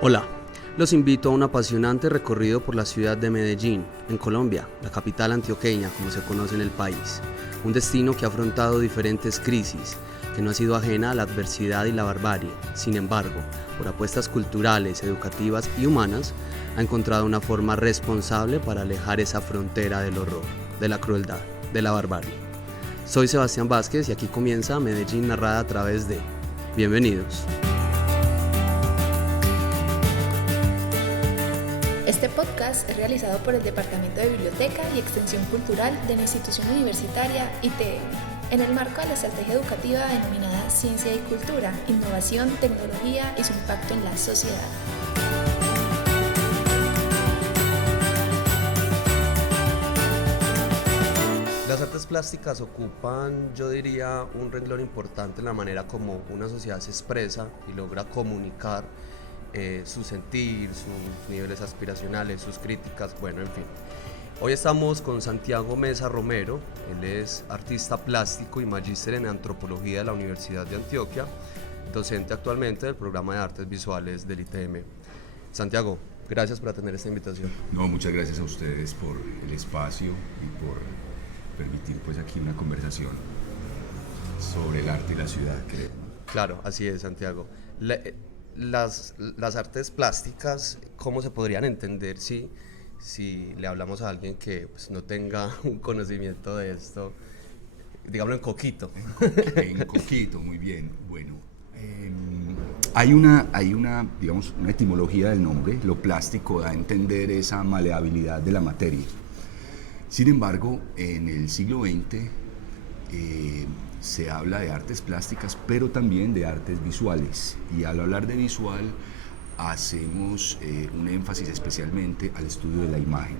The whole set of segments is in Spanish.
Hola, los invito a un apasionante recorrido por la ciudad de Medellín, en Colombia, la capital antioqueña como se conoce en el país. Un destino que ha afrontado diferentes crisis, que no ha sido ajena a la adversidad y la barbarie. Sin embargo, por apuestas culturales, educativas y humanas, ha encontrado una forma responsable para alejar esa frontera del horror, de la crueldad, de la barbarie. Soy Sebastián Vázquez y aquí comienza Medellín narrada a través de... Bienvenidos. Este podcast es realizado por el Departamento de Biblioteca y Extensión Cultural de la institución universitaria ITM, en el marco de la estrategia educativa denominada Ciencia y Cultura, Innovación, Tecnología y su impacto en la sociedad. Las artes plásticas ocupan, yo diría, un renglón importante en la manera como una sociedad se expresa y logra comunicar su sentir, sus niveles aspiracionales, sus críticas, bueno, en fin. Hoy estamos con Santiago Mesa Romero, él es artista plástico y magíster en antropología de la Universidad de Antioquia, docente actualmente del programa de artes visuales del ITM. Santiago, gracias por atender esta invitación. No, muchas gracias a ustedes por el espacio y por permitir pues aquí una conversación sobre el arte y la ciudad, creo. Claro, así es, Santiago. Las artes plásticas, ¿cómo se podrían entender si le hablamos a alguien que pues, no tenga un conocimiento de esto, digámoslo en coquito? En coquito, muy bien. Bueno, hay una, digamos, una etimología del nombre. Lo plástico da a entender esa maleabilidad de la materia. Sin embargo, en el siglo XX se habla de artes plásticas, pero también de artes visuales. Y al hablar de visual, hacemos un énfasis especialmente al estudio de la imagen.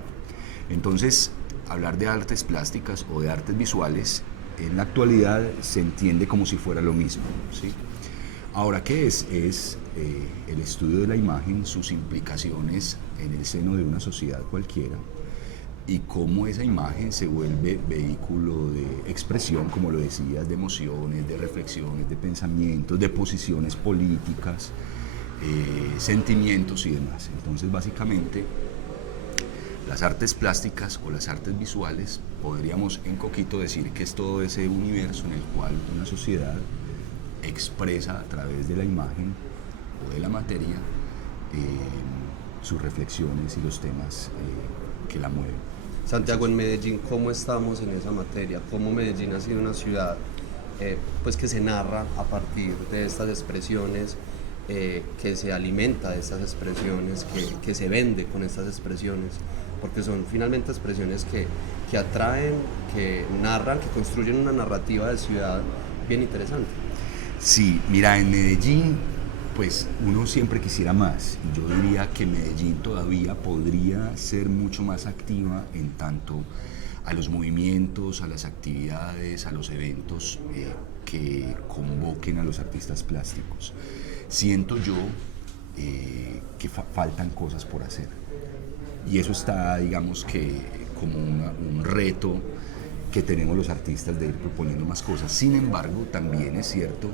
Entonces, hablar de artes plásticas o de artes visuales, en la actualidad se entiende como si fuera lo mismo, ¿sí? Ahora, ¿qué es? Es el estudio de la imagen, sus implicaciones en el seno de una sociedad cualquiera, y cómo esa imagen se vuelve vehículo de expresión, como lo decías, de emociones, de reflexiones, de pensamientos, de posiciones políticas, sentimientos y demás. Entonces, básicamente, las artes plásticas o las artes visuales, podríamos en coquito decir que es todo ese universo en el cual una sociedad expresa a través de la imagen o de la materia sus reflexiones y los temas que la mueven. Santiago, en Medellín, ¿cómo estamos en esa materia? ¿Cómo Medellín ha sido una ciudad pues que se narra a partir de estas expresiones, que se alimenta de estas expresiones, que se vende con estas expresiones? Porque son finalmente expresiones que atraen, que narran, que construyen una narrativa de ciudad bien interesante. Sí, mira, en Medellín pues uno siempre quisiera más. Yo diría que Medellín todavía podría ser mucho más activa en tanto a los movimientos, a las actividades, a los eventos que convoquen a los artistas plásticos. Siento yo que faltan cosas por hacer. Y eso está, digamos que, como un reto que tenemos los artistas de ir proponiendo más cosas. Sin embargo, también es cierto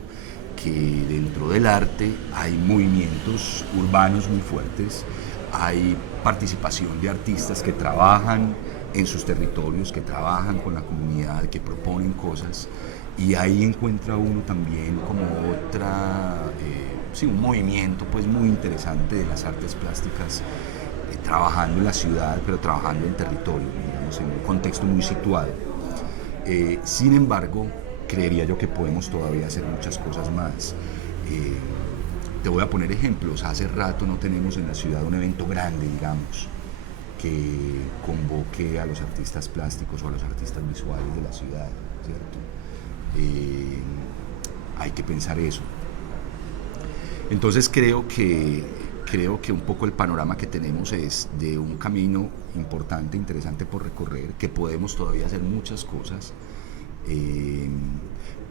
que dentro del arte hay movimientos urbanos muy fuertes, hay participación de artistas que trabajan en sus territorios, que trabajan con la comunidad, que proponen cosas, y ahí encuentra uno también como un movimiento pues muy interesante de las artes plásticas, trabajando en la ciudad, pero trabajando en territorio, digamos, en un contexto muy situado. Sin embargo, creería yo que podemos todavía hacer muchas cosas más. Te voy a poner ejemplos. Hace rato no tenemos en la ciudad un evento grande, digamos, que convoque a los artistas plásticos o a los artistas visuales de la ciudad, ¿cierto? Hay que pensar eso. Entonces creo que un poco el panorama que tenemos es de un camino importante, interesante por recorrer, que podemos todavía hacer muchas cosas,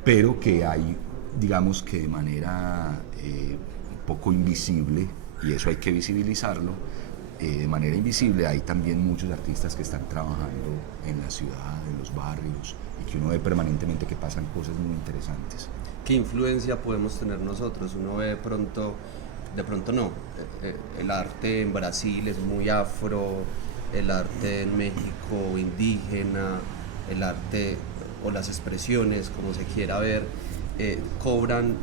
pero que hay, digamos que de manera un poco invisible, y eso hay que visibilizarlo, de manera invisible hay también muchos artistas que están trabajando en la ciudad, en los barrios, y que uno ve permanentemente que pasan cosas muy interesantes. ¿qué influencia podemos tener nosotros? Uno ve de pronto no, el arte en Brasil es muy afro, el arte en México indígena, el arte o las expresiones, como se quiera ver, cobran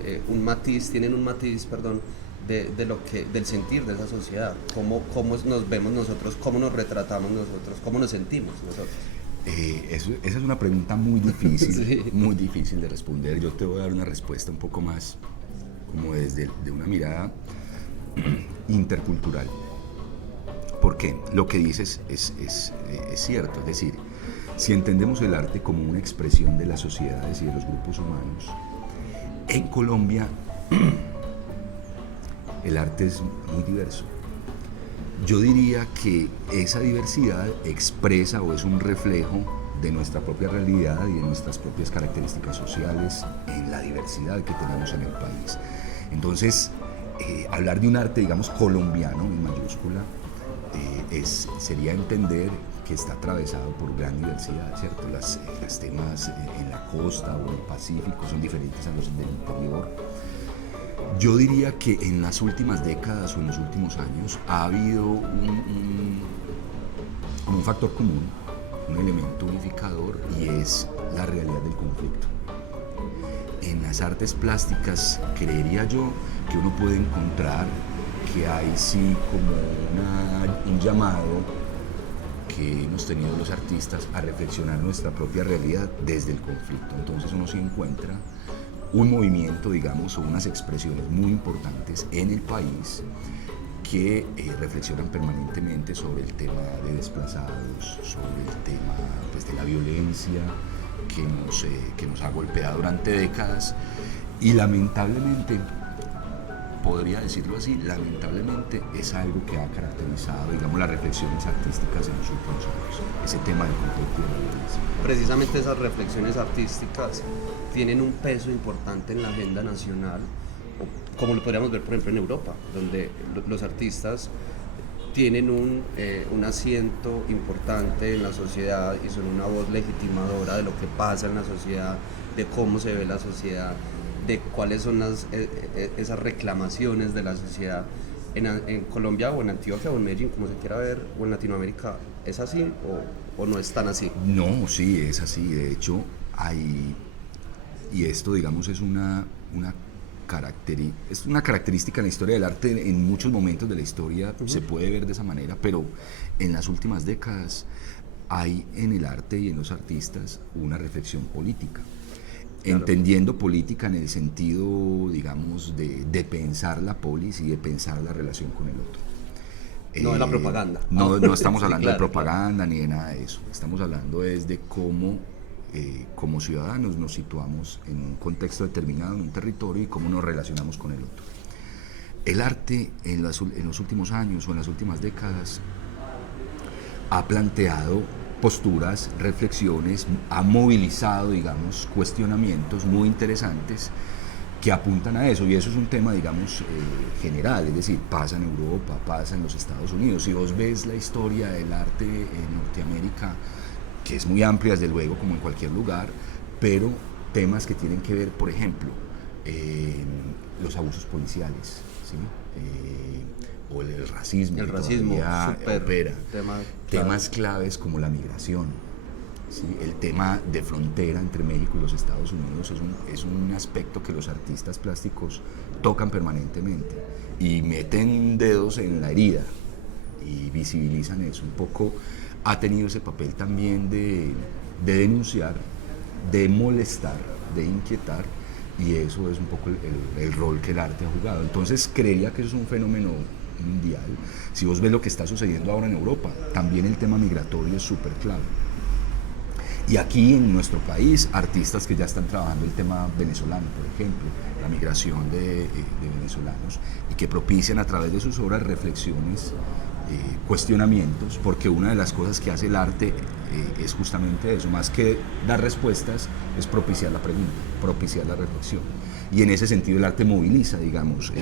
tienen un matiz, perdón, del sentir de esa sociedad, cómo nos vemos nosotros, cómo nos retratamos nosotros, cómo nos sentimos nosotros. Esa es una pregunta muy difícil, Sí. muy difícil de responder. Yo te voy a dar una respuesta un poco más como desde de una mirada intercultural. Porque lo que dices es cierto, es decir, si entendemos el arte como una expresión de las sociedades y de los grupos humanos, en Colombia el arte es muy diverso. Yo diría que esa diversidad expresa o es un reflejo de nuestra propia realidad y de nuestras propias características sociales en la diversidad que tenemos en el país. Entonces, hablar de un arte, digamos, colombiano en mayúscula, sería entender que está atravesado por gran diversidad, ¿cierto? Los temas en la costa o en el Pacífico son diferentes a los del interior. Yo diría que en las últimas décadas o en los últimos años ha habido un factor común, un elemento unificador, y es la realidad del conflicto. En las artes plásticas creería yo que uno puede encontrar que hay sí como un llamado que hemos tenido los artistas a reflexionar nuestra propia realidad desde el conflicto. Entonces uno sí encuentra un movimiento, digamos, o unas expresiones muy importantes en el país que reflexionan permanentemente sobre el tema de desplazados, sobre el tema, pues, de la violencia que nos ha golpeado durante décadas, y lamentablemente, podría decirlo así, lamentablemente es algo que ha caracterizado, digamos, las reflexiones artísticas en los últimos años, ese tema del conflicto y de la violencia. Precisamente esas reflexiones artísticas tienen un peso importante en la agenda nacional, como lo podríamos ver por ejemplo en Europa, donde los artistas tienen un asiento importante en la sociedad y son una voz legitimadora de lo que pasa en la sociedad, de cómo se ve la sociedad, de cuáles son esas reclamaciones de la sociedad. En Colombia o en Antioquia o en Medellín, como se quiera ver, o en Latinoamérica, ¿es así o no es tan así? No, sí, es así. De hecho, y esto, digamos, es una característica en la historia del arte. En muchos momentos de la historia se puede ver de esa manera, pero en las últimas décadas hay en el arte y en los artistas una reflexión política. Claro. Entendiendo política en el sentido, digamos, de pensar la polis y de pensar la relación con el otro. No de la propaganda. No estamos hablando sí, claro, de propaganda ni de nada de eso. Estamos hablando es de cómo, como ciudadanos, nos situamos en un contexto determinado, en un territorio, y cómo nos relacionamos con el otro. El arte en los últimos años o en las últimas décadas ha planteado posturas, reflexiones, ha movilizado, digamos, cuestionamientos muy interesantes que apuntan a eso, y eso es un tema, digamos, general, es decir, pasa en Europa, pasa en los Estados Unidos. Si vos ves la historia del arte en Norteamérica, que es muy amplia desde luego, como en cualquier lugar, pero temas que tienen que ver, por ejemplo, los abusos policiales, ¿sí? O el racismo. El racismo, opera. Temas claves como la migración, ¿sí? El tema de frontera entre México y los Estados Unidos es un aspecto que los artistas plásticos tocan permanentemente y meten dedos en la herida y visibilizan eso. Un poco ha tenido ese papel también de denunciar, de molestar, de inquietar, y eso es un poco el rol que el arte ha jugado. Entonces creería que eso es un fenómeno mundial. Si vos ves lo que está sucediendo ahora en Europa, también el tema migratorio es súper clave. Y aquí en nuestro país, artistas que ya están trabajando el tema venezolano, por ejemplo, la migración de venezolanos, y que propician a través de sus obras reflexiones, cuestionamientos, porque una de las cosas que hace el arte es justamente eso, más que dar respuestas, es propiciar la pregunta, propiciar la reflexión. Y en ese sentido el arte moviliza, digamos,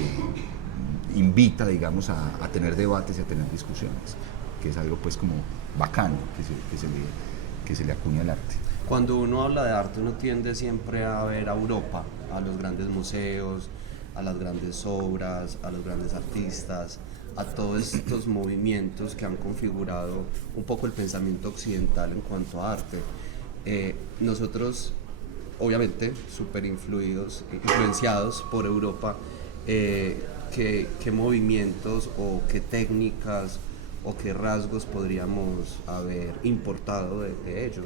invita, digamos, a tener debates y a tener discusiones, que es algo pues como bacano que se le acuña al arte. Cuando uno habla de arte, uno tiende siempre a ver a Europa, a los grandes museos, a las grandes obras, a los grandes artistas, a todos estos movimientos que han configurado un poco el pensamiento occidental en cuanto a arte. Nosotros, obviamente, súper influenciados por Europa, ¿qué movimientos o qué técnicas o qué rasgos podríamos haber importado de ellos?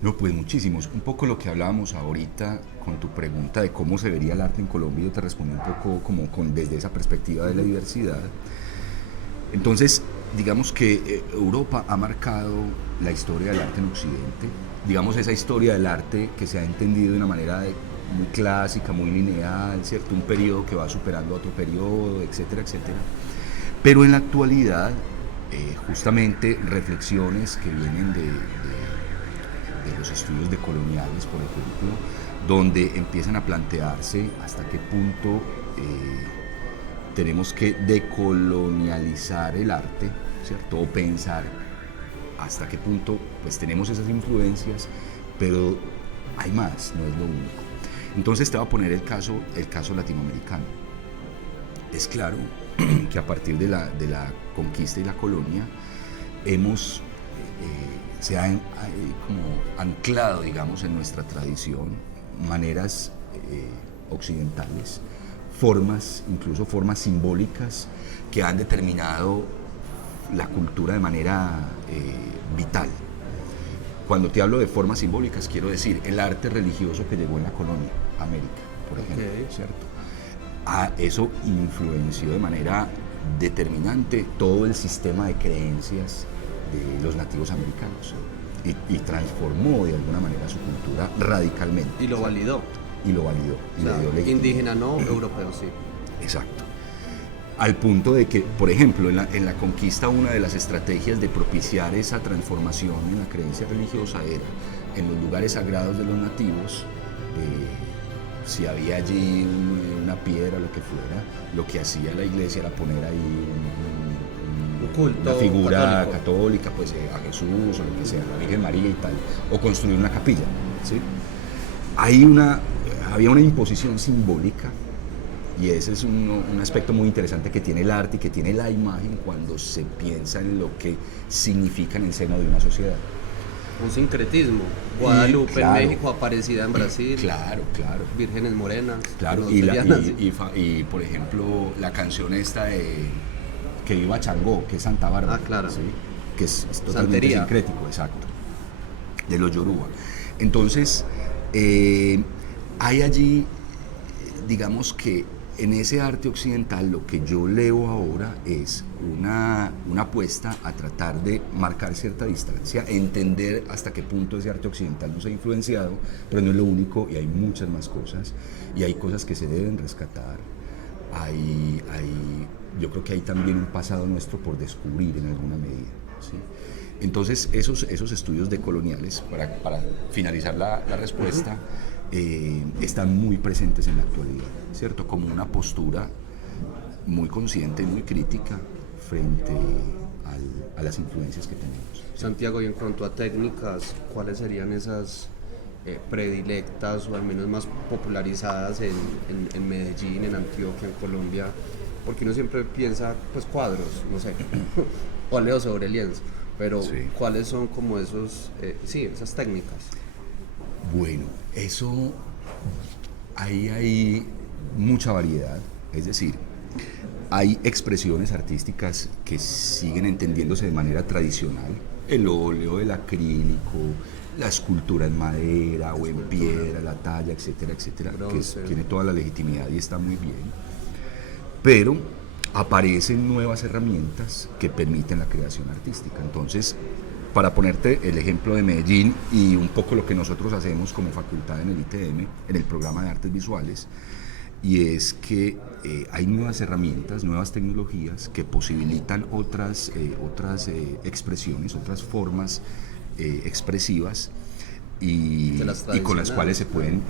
No, pues muchísimos. Un poco lo que hablábamos ahorita con tu pregunta de cómo se vería el arte en Colombia, yo te respondí un poco como desde esa perspectiva de la diversidad. Entonces, digamos que Europa ha marcado la historia del arte en Occidente, digamos esa historia del arte que se ha entendido de una manera muy clásica, muy lineal, ¿cierto? Un periodo que va superando a otro periodo, etcétera, etcétera. Pero en la actualidad, justamente reflexiones que vienen de los estudios decoloniales, por ejemplo, donde empiezan a plantearse hasta qué punto tenemos que decolonializar el arte, ¿cierto? O pensar hasta qué punto pues tenemos esas influencias, pero hay más, no es lo único. Entonces te voy a poner el caso latinoamericano. Es claro que a partir de la conquista y la colonia se ha como anclado, digamos, en nuestra tradición maneras occidentales, incluso formas simbólicas que han determinado la cultura de manera vital. Cuando te hablo de formas simbólicas, quiero decir el arte religioso que llegó en la colonia, América, por ejemplo, ¿cierto? Eso influenció de manera determinante todo el sistema de creencias de los nativos americanos y transformó de alguna manera su cultura radicalmente. Y lo validó. Y lo validó. Indígena no, europeo sí. Exacto. Al punto de que, por ejemplo, en la conquista, una de las estrategias de propiciar esa transformación en la creencia religiosa era, en los lugares sagrados de los nativos, si había allí una piedra o lo que fuera, lo que hacía la iglesia era poner ahí una figura católica, pues a Jesús o lo que sea, la Virgen María y tal, o construir una capilla, ¿sí? Había una imposición simbólica, y ese es un aspecto muy interesante que tiene el arte y que tiene la imagen cuando se piensa en lo que significa en el seno de una sociedad. Un sincretismo. Guadalupe claro, en México, Aparecida en Brasil. Claro. Vírgenes morenas. Claro, y por ejemplo, la canción esta de Que Viva Changó, que es Santa Bárbara. Claro. ¿Sí? Que es totalmente sincrético, exacto. De los Yoruba. Entonces, hay allí, digamos que en ese arte occidental lo que yo leo ahora es una apuesta a tratar de marcar cierta distancia, entender hasta qué punto ese arte occidental nos ha influenciado, pero no es lo único y hay muchas más cosas y hay cosas que se deben rescatar. Yo creo que hay también un pasado nuestro por descubrir en alguna medida, ¿sí? Entonces esos estudios decoloniales, para finalizar la respuesta, están muy presentes en la actualidad, ¿cierto? Como una postura muy consciente y muy crítica frente a las influencias que tenemos. Santiago, y en cuanto a técnicas, ¿cuáles serían esas predilectas o al menos más popularizadas en Medellín, en Antioquia, en Colombia? Porque uno siempre piensa, pues cuadros, no sé, óleo sobre lienzo, pero sí. ¿Cuáles son como esas técnicas? Bueno, ahí hay mucha variedad, es decir, hay expresiones artísticas que siguen entendiéndose de manera tradicional, el óleo, el acrílico, la escultura en madera o en piedra, la talla, etcétera, etcétera, que tiene toda la legitimidad y está muy bien, pero aparecen nuevas herramientas que permiten la creación artística. Entonces, para ponerte el ejemplo de Medellín y un poco lo que nosotros hacemos como facultad en el ITM, en el programa de artes visuales, y es que hay nuevas herramientas, nuevas tecnologías que posibilitan otras expresiones, otras formas expresivas y con las cuales se puede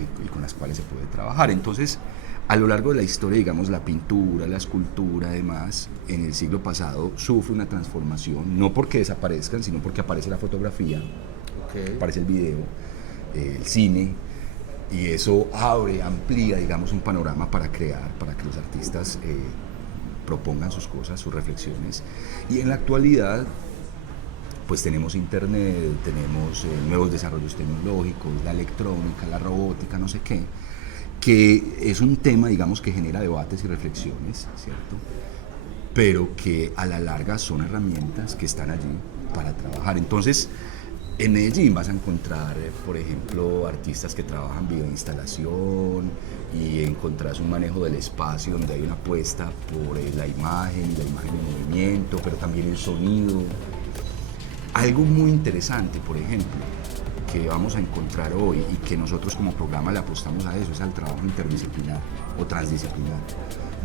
trabajar. Entonces, a lo largo de la historia, digamos, la pintura, la escultura, además, en el siglo pasado sufre una transformación, no porque desaparezcan, sino porque aparece la fotografía, aparece el video, el cine, y eso amplía, digamos, un panorama para crear, para que los artistas propongan sus cosas, sus reflexiones. Y en la actualidad, pues tenemos internet, tenemos nuevos desarrollos tecnológicos, la electrónica, la robótica, no sé qué, que es un tema, digamos, que genera debates y reflexiones, ¿cierto? Pero que a la larga son herramientas que están allí para trabajar. Entonces, en Medellín vas a encontrar, por ejemplo, artistas que trabajan videoinstalación, y encontrás un manejo del espacio donde hay una apuesta por la imagen en movimiento, pero también el sonido. Algo muy interesante, por ejemplo, que vamos a encontrar hoy y que nosotros como programa le apostamos a eso, es al trabajo interdisciplinar o transdisciplinar,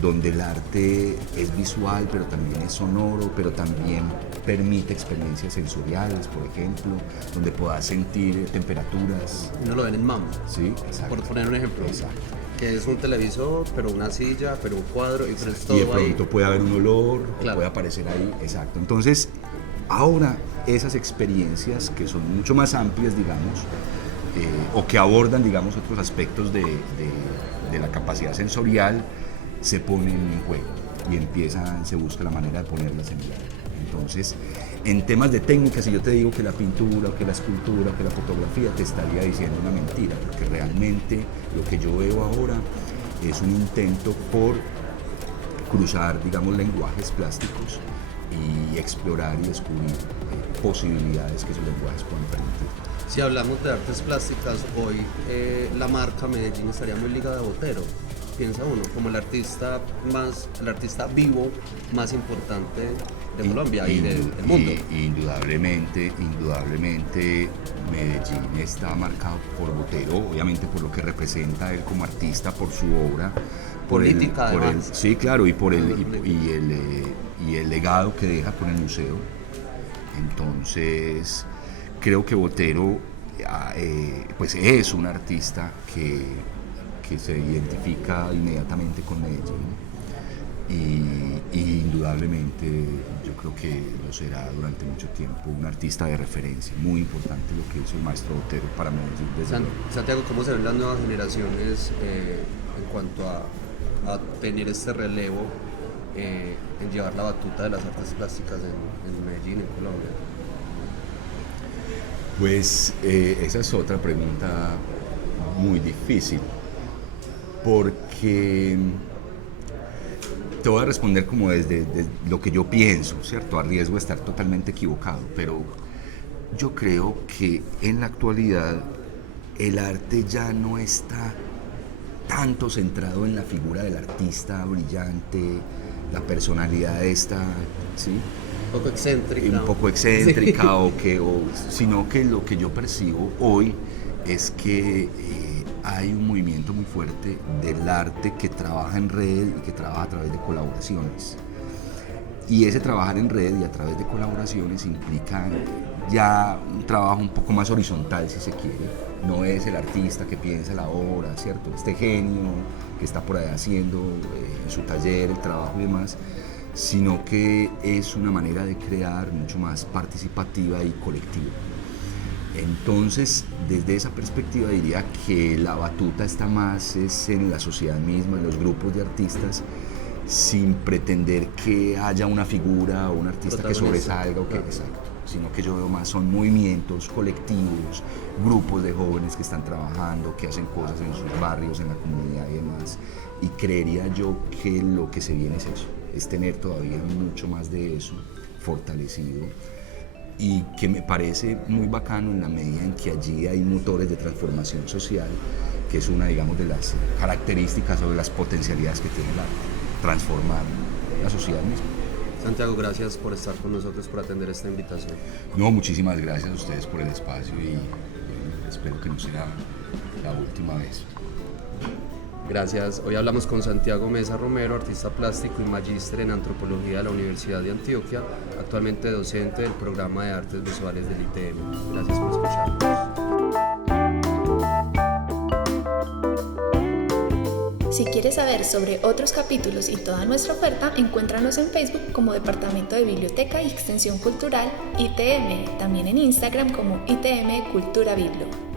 donde el arte es visual, pero también es sonoro, pero también permite experiencias sensoriales, por ejemplo, donde puedas sentir temperaturas. Uno lo ven en MAM, sí, exacto. Por poner un ejemplo. Exacto. Que es un televisor, pero una silla, pero un cuadro, y pero es todo y de pronto ahí. Puede haber un olor, claro, o puede aparecer ahí, exacto. Entonces, ahora esas experiencias que son mucho más amplias, digamos, o que abordan, digamos, otros aspectos de la capacidad sensorial, se ponen en juego y se busca la manera de ponerlas en juego. Entonces, en temas de técnicas, si yo te digo que la pintura, o que la escultura, o que la fotografía, te estaría diciendo una mentira, porque realmente lo que yo veo ahora es un intento por cruzar, digamos, lenguajes plásticos y explorar y descubrir posibilidades que esos lenguajes puedan permitir. Si hablamos de artes plásticas, hoy la marca Medellín estaría muy ligada a Botero. Piensa uno, como el artista vivo más importante de Colombia y del mundo. Indudablemente Medellín está marcado por Botero, obviamente por lo que representa él como artista, por su obra, política, además. Sí, claro, y el legado que deja con el museo. Entonces, creo que Botero pues es un artista que se identifica inmediatamente con Medellín, y indudablemente yo creo que lo será durante mucho tiempo, un artista de referencia, muy importante lo que hizo el maestro Botero para Medellín. Santiago, ¿cómo se ven las nuevas generaciones en cuanto a tener este relevo en llevar la batuta de las artes plásticas en Medellín, en Colombia? Pues esa es otra pregunta muy difícil, porque te voy a responder como desde lo que yo pienso, ¿cierto? A riesgo de estar totalmente equivocado, pero yo creo que en la actualidad el arte ya no está tanto centrado en la figura del artista brillante, la personalidad esta, ¿sí? Un poco excéntrica, sí. Sino que lo que yo percibo hoy es que hay un movimiento muy fuerte del arte que trabaja en red y que trabaja a través de colaboraciones. Y ese trabajar en red y a través de colaboraciones implica ya un trabajo un poco más horizontal, si se quiere. No es el artista que piensa la obra, ¿cierto? Este genio que está por ahí haciendo en su taller el trabajo y demás, sino que es una manera de crear mucho más participativa y colectiva. Entonces, desde esa perspectiva diría que la batuta está más en la sociedad misma, en los grupos de artistas, sin pretender que haya una figura o un artista que sobresalga, exacto, sino que yo veo más son movimientos colectivos, grupos de jóvenes que están trabajando, que hacen cosas en sus barrios, en la comunidad y demás. Y creería yo que lo que se viene es eso, es tener todavía mucho más de eso fortalecido, y que me parece muy bacano en la medida en que allí hay motores de transformación social, que es una, digamos, de las características o de las potencialidades que tiene el arte, transformar la sociedad misma. Santiago, gracias por estar con nosotros, por atender esta invitación. No, muchísimas gracias a ustedes por el espacio y espero que no sea la última vez. Gracias. Hoy hablamos con Santiago Meza Romero, artista plástico y magíster en antropología de la Universidad de Antioquia, actualmente docente del programa de artes visuales del ITM. Gracias por escucharnos. Si quieres saber sobre otros capítulos y toda nuestra oferta, encuéntranos en Facebook como Departamento de Biblioteca y Extensión Cultural ITM, también en Instagram como ITM Cultura Biblo.